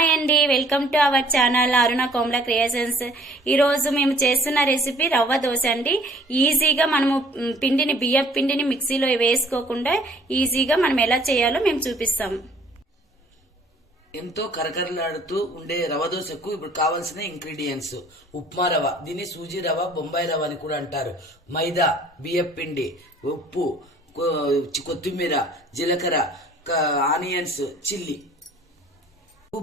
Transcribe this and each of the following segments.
Hi అండి, welcome to our channel Aruna Komala creations. ఈ రోజు మేము చేస్తున్న రెసిపీ రవ్వ దోశ అండి. ఈజీగా మనము బియ్యం పిండిని మిక్సీలో వేసుకోకుండా ఈజీగా మనం ఎలా చేయాలో మేము చూపిస్తాం. ఎంతో కరకరలాడుతూ ఉండే రవ దోశకు ఇప్పుడు కావాల్సిన ఇంగ్రీడియంట్స్: ఉప్మా రవ, దీన్ని సూజీ రవ, బొంబాయి రవ అని కూడా అంటారు. మైదా, బియ్యం పిండి, ఉప్పు, కొత్తిమీర, జీలకర్ర, ఆనియన్స్, చిల్లీ.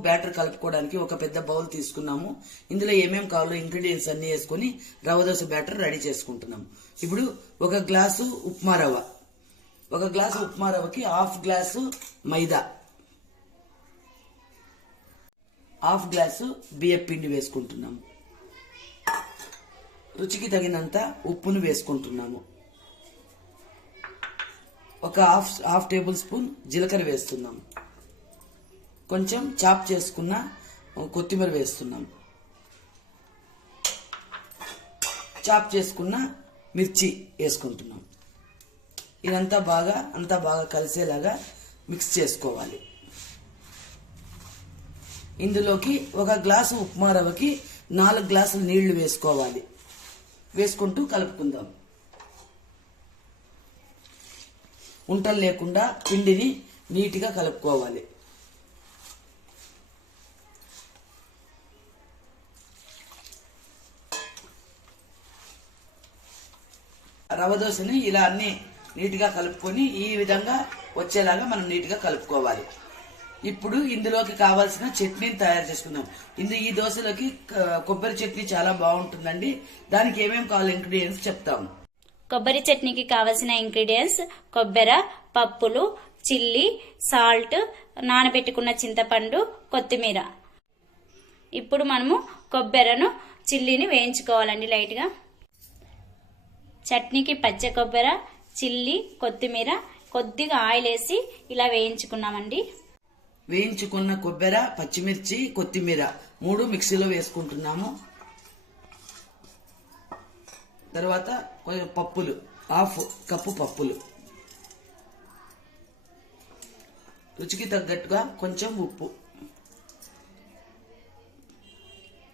బ్యాటర్ కలుపుకోవడానికి ఒక పెద్ద బౌల్ తీసుకున్నాము. ఇందులో ఏమేమి కావాలో ఇంగ్రీడియంట్స్ అన్ని వేసుకుని రవ దోశ బ్యాటర్ రెడీ చేసుకుంటున్నాము. ఇప్పుడు ఒక గ్లాసు ఉప్మా రవకి హాఫ్ గ్లాసు మైదా, హాఫ్ గ్లాసు బియ్యం పిండి వేసుకుంటున్నాము. రుచికి తగినంత ఉప్పును వేసుకుంటున్నాము. ఒక హాఫ్ టేబుల్ స్పూన్ జీలకర్ర వేస్తున్నాము. కొంచెం చాప్ చేసుకున్న కొత్తిమీర వేస్తున్నాం. చాప్ చేసుకున్న మిర్చి వేసుకుంటున్నాం. ఇదంతా బాగా కలిసేలాగా మిక్స్ చేసుకోవాలి. ఇందులోకి ఒక గ్లాసు ఉప్మా రవ్వకి 4 గ్లాసులు నీళ్లు వేసుకోవాలి. వేసుకుంటూ కలుపుకుందాం. ఉంటలు లేకుండా పిండిని నీట్గా కలుపుకోవాలి. రవ దోశని ఇలా అన్ని నీట్గా కలుపుకొని ఈ విధంగా వచ్చేలాగా మనం నీట్గా కలుపుకోవాలి. ఇప్పుడు ఇందులోకి కావాల్సిన చట్నీని తయారు చేసుకుందాం. ఈ దోశలోకి కొబ్బరి చట్నీ చాలా బాగుంటుందండి. దానికి ఏమేమి కావాలి ఇంగ్రీడియంట్స్ చెప్తాము. కొబ్బరి చట్నీకి కావలసిన ఇంగ్రీడియంట్స్: కొబ్బరి, పప్పులు, చిల్లీ, సాల్ట్, నానబెట్టుకున్న చింతపండు, కొత్తిమీర. ఇప్పుడు మనము కొబ్బరిను, చిల్లీని వేయించుకోవాలండి లైట్గా. చట్నీకి పచ్చ కొబ్బరి, చిల్లీ, కొత్తిమీర, కొద్దిగా ఆయిల్ వేసి ఇలా వేయించుకున్నామండి. వేయించుకున్న కొబ్బరి, పచ్చిమిర్చి, కొత్తిమీర 3 మిక్సీలో వేసుకుంటున్నాము. తర్వాత కొంచెం పప్పులు, హాఫ్ కప్పు పప్పులు, రుచికి తగ్గట్టుగా కొంచెం ఉప్పు,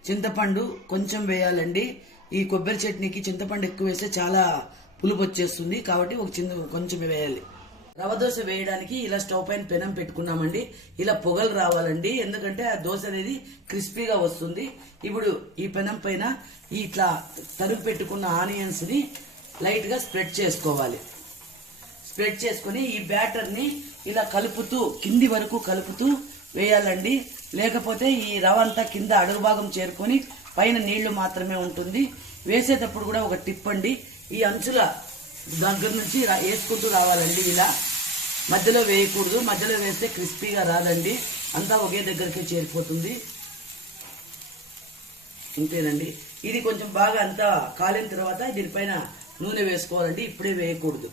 చింతపండు కొంచెం వేయాలండి. ఈ కొబ్బరి చట్నీకి చింతపండు ఎక్కువ వేస్తే చాలా పులుపు వచ్చేస్తుంది, కాబట్టి కొంచెం వేయాలి. రవ దోశ వేయడానికి ఇలా స్టవ్ పైన పెనం పెట్టుకున్నామండి. ఇలా పొగలు రావాలండి, ఎందుకంటే ఆ దోశ అనేది క్రిస్పీగా వస్తుంది. ఇప్పుడు ఈ పెనం పైన ఇట్లా తరుగు పెట్టుకున్న ఆనియన్స్ ని లైట్ గా స్ప్రెడ్ చేసుకోవాలి. స్ప్రెడ్ చేసుకుని ఈ బ్యాటర్ ని ఇలా కలుపుతూ కింది వరకు కలుపుతూ వేయాలండి. లేకపోతే ఈ రవ అంతా కింద అడుగు భాగం చేరుకొని పైన నీళ్లు మాత్రమే ఉంటుంది. వేసేటప్పుడు కూడా ఒక టిప్ అండి, ఈ అంచుల దగ్గర నుంచి వేసుకుంటూ రావాలండి. ఇలా మధ్యలో వేయకూడదు, మధ్యలో వేస్తే క్రిస్పీగా రాదండి, అంతా ఒకే దగ్గరికి చేరిపోతుంది. ఇంతేనండి. ఇది కొంచెం బాగా అంతా కాలిన తర్వాత దీనిపైన నూనె వేసుకోవాలండి, ఇప్పుడే వేయకూడదు.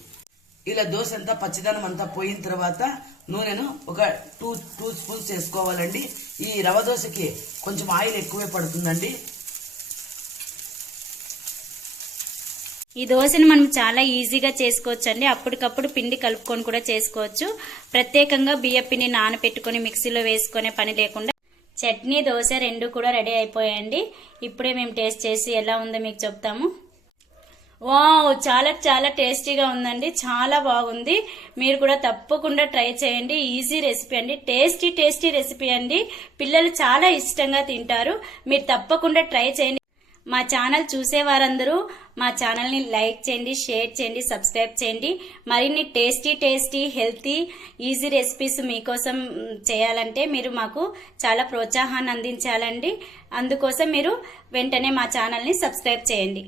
ఇలా దోశ అంతా పచ్చిదనం అంతా పోయిన తర్వాత నూనెను ఒక 2 స్పూన్స్ వేసుకోవాలండి. ఈ రవ దోశకి కొంచెం ఆయిల్ ఎక్కువే పడుతుందండి. ఈ దోశను మనం చాలా ఈజీగా చేసుకోవచ్చు అండి. అప్పటికప్పుడు పిండి కలుపుకొని కూడా చేసుకోవచ్చు. ప్రత్యేకంగా బియ్య పిండి నానబెట్టుకుని మిక్సీలో వేసుకునే పని లేకుండా చట్నీ, దోశ 2 కూడా రెడీ అయిపోయాయండి. ఇప్పుడే మేము టేస్ట్ చేసి ఎలా ఉందో మీకు చెప్తాము. వావ్, చాలా చాలా టేస్టీగా ఉందండి, చాలా బాగుంది. మీరు కూడా తప్పకుండా ట్రై చేయండి. ఈజీ రెసిపీ అండి, టేస్టీ రెసిపీ అండి. పిల్లలు చాలా ఇష్టంగా తింటారు. మీరు తప్పకుండా ట్రై చేయండి. మా ఛానల్ చూసే వారందరూ మా ఛానల్ని లైక్ చేయండి, షేర్ చేయండి, సబ్స్క్రైబ్ చేయండి. మరిన్ని టేస్టీ హెల్తీ ఈజీ రెసిపీస్ మీకోసం చేయాలంటే మీరు మాకు చాలా ప్రోత్సాహాన్ని అందించాలండి. అందుకోసం మీరు వెంటనే మా ఛానల్ని సబ్స్క్రైబ్ చేయండి.